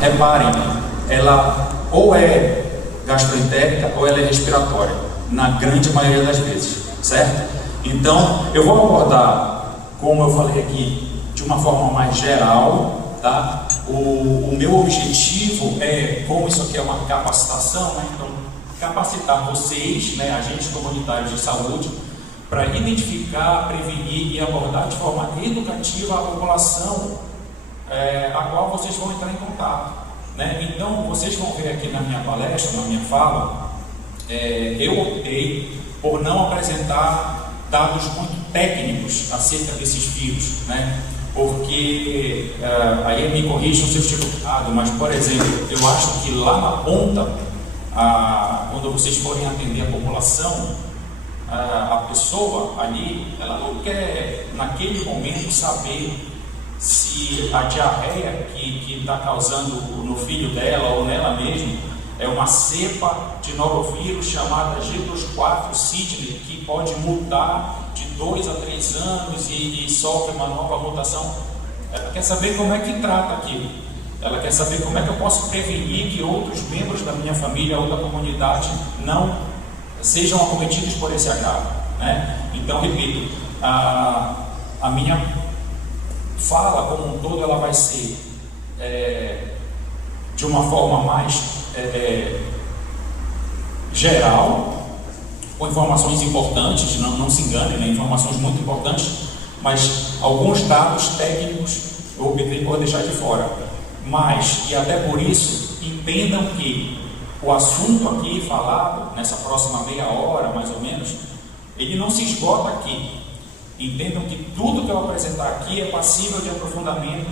reparem, ela ou é gastroentérica ou ela é respiratória, na grande maioria das vezes, certo? Então, eu vou abordar, como eu falei aqui, de uma forma mais geral, tá? O meu objetivo é, como isso aqui é uma capacitação, né? Então, capacitar vocês, né, agentes comunitários de saúde, para identificar, prevenir e abordar de forma educativa a população a qual vocês vão entrar em contato, né? Então, vocês vão ver aqui na minha palestra, na minha fala, eu optei por não apresentar dados muito técnicos acerca desses vírus, né? Porque, aí me corrijam se eu estiver errado, mas, por exemplo, eu acho que lá na ponta, quando vocês forem atender a população, a pessoa ali, ela não quer, naquele momento, saber se a diarreia que está causando no filho dela ou nela mesma é uma cepa de norovírus chamada G24 Sydney, que pode mudar de 2 a 3 anos e sofre uma nova mutação. Ela quer saber como é que trata aquilo. Ela quer saber como é que eu posso prevenir que outros membros da minha família ou da comunidade não sejam acometidos por esse agravio, né? Então, repito, a minha fala como um todo, ela vai ser de uma forma mais geral, com informações importantes, não se enganem, né? Informações muito importantes, mas alguns dados técnicos eu optei por deixar de fora. Mas, e até por isso, entendam que o assunto aqui falado, nessa próxima meia hora, mais ou menos, ele não se esgota aqui. Entendam que tudo que eu apresentar aqui é passível de aprofundamento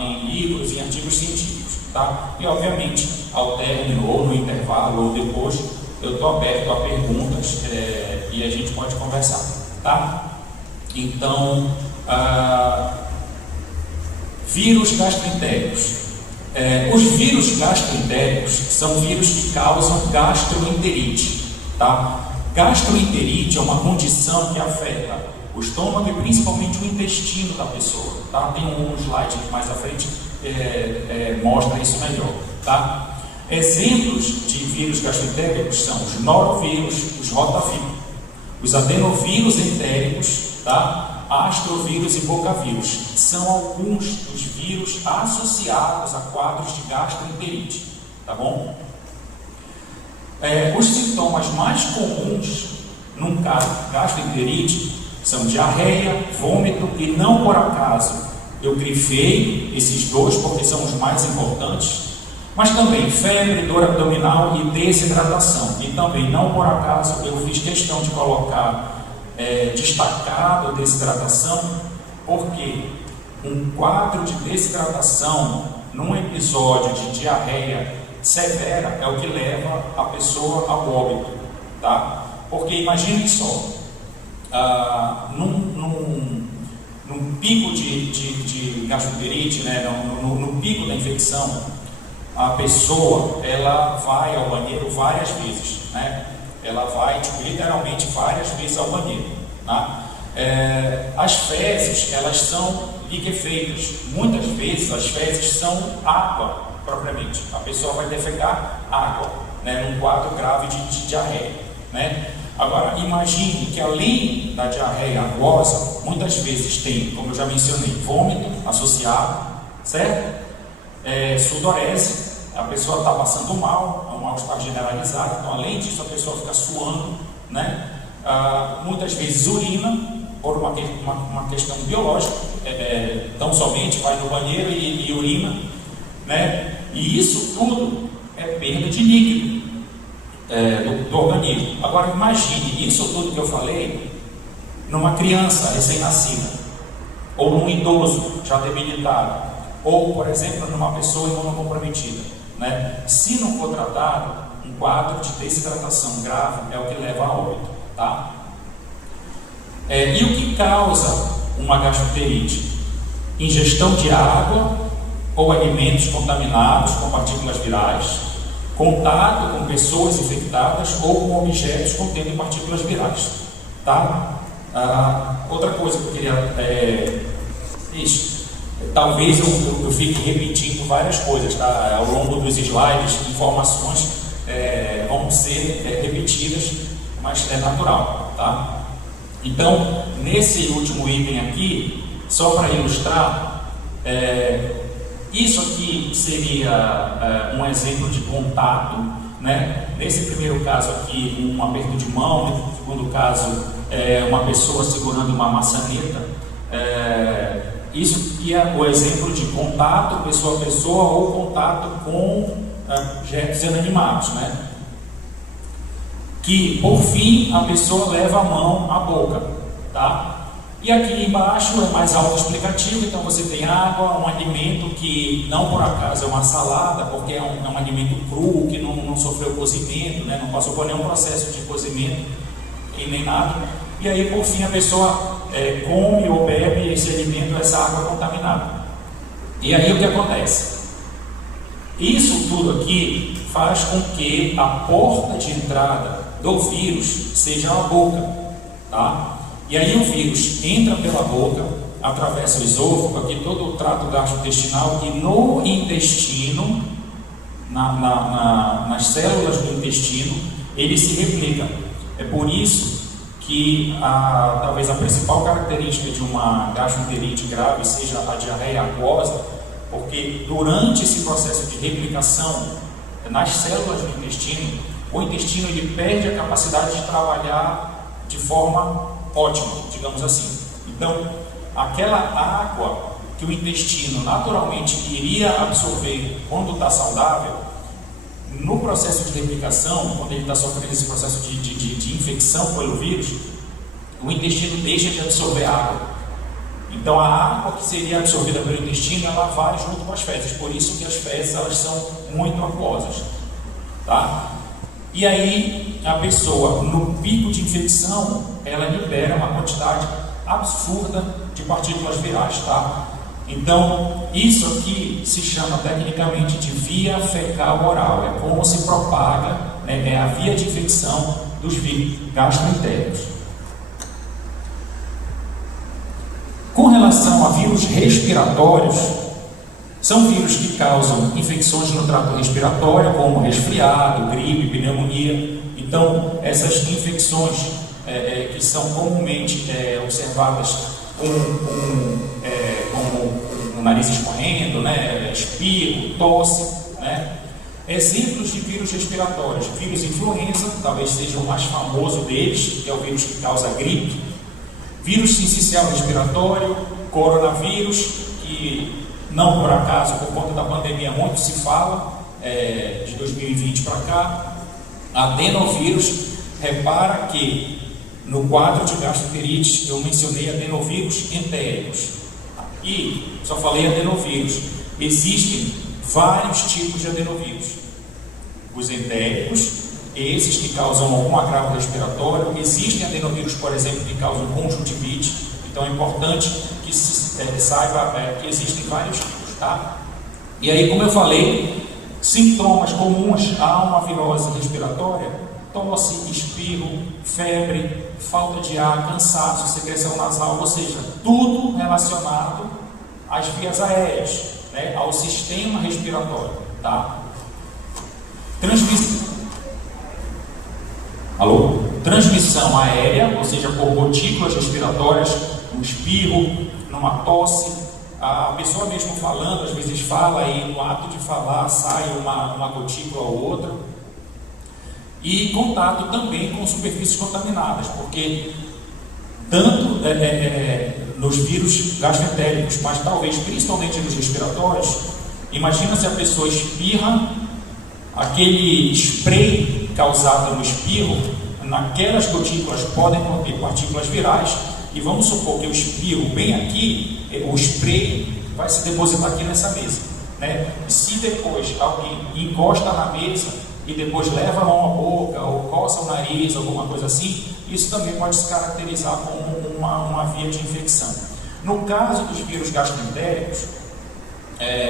em livros e artigos científicos, tá? E, obviamente, ao término, ou no intervalo, ou depois, eu estou aberto a perguntas e a gente pode conversar, tá? Então, vírus gastroentéricos. Os vírus gastroentéricos são vírus que causam gastroenterite, tá? Gastroenterite é uma condição que afeta o estômago e principalmente o intestino da pessoa, tá? Tem um slide mais à frente mostra isso melhor, tá? Exemplos de vírus gastroentéricos são os norovírus, os rotavírus, os adenovírus entéricos, tá? Astrovírus e bocavírus são alguns dos vírus associados a quadros de gastroenterite, tá bom? Os sintomas mais comuns num caso de gastroenterite são diarreia, vômito e, não por acaso, eu grifei esses dois porque são os mais importantes, mas também febre, dor abdominal e desidratação. E também, não por acaso, eu fiz questão de colocar destacado a desidratação, porque um quadro de desidratação num episódio de diarreia severa é o que leva a pessoa ao óbito, tá? Porque imagine só, num pico de gastroenterite, né, no pico da infecção, a pessoa ela vai ao banheiro várias vezes, né? Ela vai literalmente várias vezes ao banheiro, tá? As fezes, elas são liquefeitas. Muitas vezes as fezes são água propriamente. A pessoa vai defecar água, né, num quadro grave de diarreia, né? Agora, imagine que além da diarreia aquosa, muitas vezes tem, como eu já mencionei, vômito associado, certo? Sudorese, a pessoa está passando mal, é um mal-estar generalizado, então além disso a pessoa fica suando, né? Muitas vezes urina, por uma questão biológica, tão somente vai no banheiro e urina, né? E isso tudo é perda de líquido do organismo. Agora imagine isso tudo que eu falei numa criança recém-nascida, ou num idoso já debilitado, ou, por exemplo, numa pessoa imunocomprometida, né? Se não for tratado, um quadro de desidratação grave é o que leva a óbito, tá? E o que causa uma gastroenterite? Ingestão de água ou alimentos contaminados com partículas virais, contato com pessoas infectadas ou com objetos contendo partículas virais, tá? Outra coisa que eu queria Talvez eu fique repetindo várias coisas, tá? Ao longo dos slides, informações vão ser repetidas, mas é natural, tá? Então, nesse último item aqui, só para ilustrar, isso aqui seria um exemplo de contato, né? Nesse primeiro caso aqui, um aperto de mão. No segundo caso, uma pessoa segurando uma maçaneta. Isso aqui é o exemplo de contato pessoa a pessoa ou contato com objetos inanimados, né? Que por fim a pessoa leva a mão à boca, tá? E aqui embaixo é mais autoexplicativo. Então você tem água, um alimento que não por acaso é uma salada, porque é um alimento cru, que não sofreu cozimento, né? Não passou por nenhum processo de cozimento e nem nada. E aí por fim a pessoa come ou bebe esse alimento, essa água contaminada. E aí o que acontece? Isso tudo aqui faz com que a porta de entrada do vírus seja a boca, tá? E aí o vírus entra pela boca, atravessa o esôfago, aqui todo o trato gastrointestinal, e no intestino, nas células do intestino, ele se replica. É por isso que talvez a principal característica de uma gastroenterite grave seja a diarreia aquosa, porque durante esse processo de replicação nas células do intestino, o intestino ele perde a capacidade de trabalhar de forma ótima, digamos assim. Então, aquela água que o intestino naturalmente iria absorver quando está saudável, no processo de replicação, quando ele está sofrendo esse processo de infecção pelo vírus, o intestino deixa de absorver água. Então a água que seria absorvida pelo intestino, ela vai junto com as fezes. Por isso que as fezes elas são muito aquosas, tá? E aí a pessoa, no pico de infecção, ela libera uma quantidade absurda de partículas virais, tá? Então, isso aqui se chama tecnicamente de via fecal oral. É como se propaga, né, é a via de infecção dos vírus gastroentéricos. Com relação a vírus respiratórios, são vírus que causam infecções no trato respiratório, como resfriado, gripe, pneumonia. Então, essas infecções que são comumente observadas com o nariz escorrendo, né, espirro, tosse, né? Exemplos de vírus respiratórios: vírus influenza, talvez seja o mais famoso deles, que é o vírus que causa gripe. Vírus sincicial respiratório, coronavírus, que não por acaso, por conta da pandemia, muito se fala, de 2020 para cá. Adenovírus, repara que no quadro de gastroenterite eu mencionei adenovírus entéricos. E só falei adenovírus. Existem vários tipos de adenovírus. Os entéricos, esses que causam algum agravo respiratório. Existem adenovírus, por exemplo, que causam conjuntivite. Então é importante que se saiba que existem vários tipos, tá? E aí, como eu falei, sintomas comuns a uma virose respiratória: tosse, espirro, febre, falta de ar, cansaço, secreção nasal, ou seja, tudo relacionado às vias aéreas, né, ao sistema respiratório, tá? Transmissão aérea, ou seja, por gotículas respiratórias, um espirro, numa tosse, a pessoa mesmo falando, às vezes fala e no ato de falar sai uma gotícula ou outra. E contato também com superfícies contaminadas, porque tanto nos vírus gastroentéricos, mas talvez principalmente nos respiratórios, imagina se a pessoa espirra, aquele spray causado no espirro, naquelas gotículas podem conter partículas virais, e vamos supor que eu espirro bem aqui, o spray vai se depositar aqui nessa mesa, né? E se depois alguém encosta na mesa e depois leva a mão à boca ou coça o nariz, alguma coisa assim, isso também pode se caracterizar como uma via de infecção. No caso dos vírus gastroentéricos,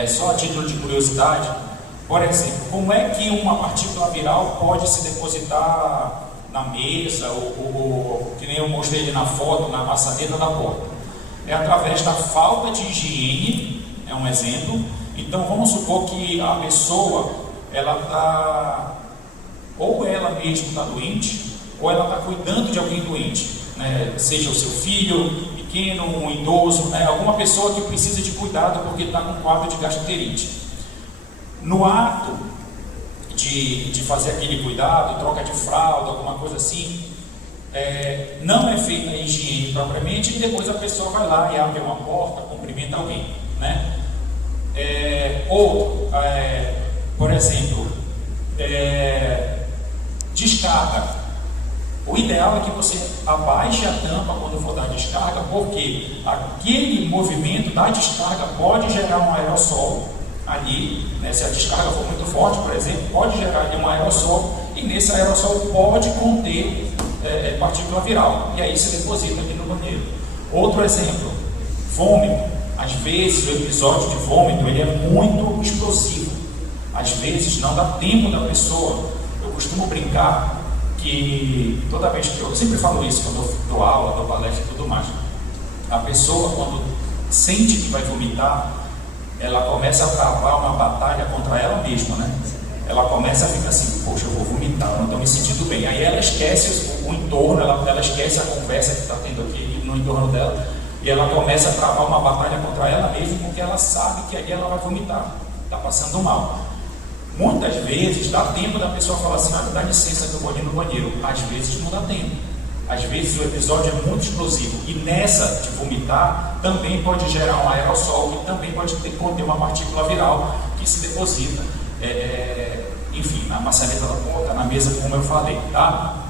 só a título de curiosidade, por exemplo, como é que uma partícula viral pode se depositar na mesa ou que nem eu mostrei ali na foto, na maçaneta da porta? É através da falta de higiene um exemplo. Então vamos supor que a pessoa, ela está, ou ela mesma está doente, ou ela está cuidando de alguém doente, né? Seja o seu filho pequeno, um idoso, né? Alguma pessoa que precisa de cuidado porque está com quadro de gastroenterite. No ato de fazer aquele cuidado, troca de fralda, alguma coisa assim, não é feita a higiene propriamente, e depois a pessoa vai lá e abre uma porta, cumprimenta alguém, né? Por exemplo, descarga. O ideal é que você abaixe a tampa quando for dar descarga, porque aquele movimento da descarga pode gerar um aerossol ali, né? Se a descarga for muito forte, por exemplo, pode gerar ali um aerossol, e nesse aerossol pode conter partícula viral, e aí se deposita aqui no banheiro. Outro exemplo, vômito. Às vezes o episódio de vômito ele é muito explosivo, às vezes não dá tempo da pessoa. Eu costumo brincar que toda vez que eu sempre falo isso quando eu dou aula, dou palestra e tudo mais, a pessoa quando sente que vai vomitar, ela começa a travar uma batalha contra ela mesma, né? Ela começa a ficar assim, poxa, eu vou vomitar, eu não estou me sentindo bem. Aí ela esquece o entorno, ela esquece a conversa que está tendo aqui no entorno dela, e ela começa a travar uma batalha contra ela mesma, porque ela sabe que aí ela vai vomitar, está passando mal. Muitas vezes dá tempo da pessoa falar assim, dá licença que eu vou ali no banheiro. Às vezes não dá tempo. Às vezes o episódio é muito explosivo, e nessa de vomitar também pode gerar um aerossol, que também pode conter uma partícula viral que se deposita, enfim, na maçaneta da porta, na mesa, como eu falei, tá?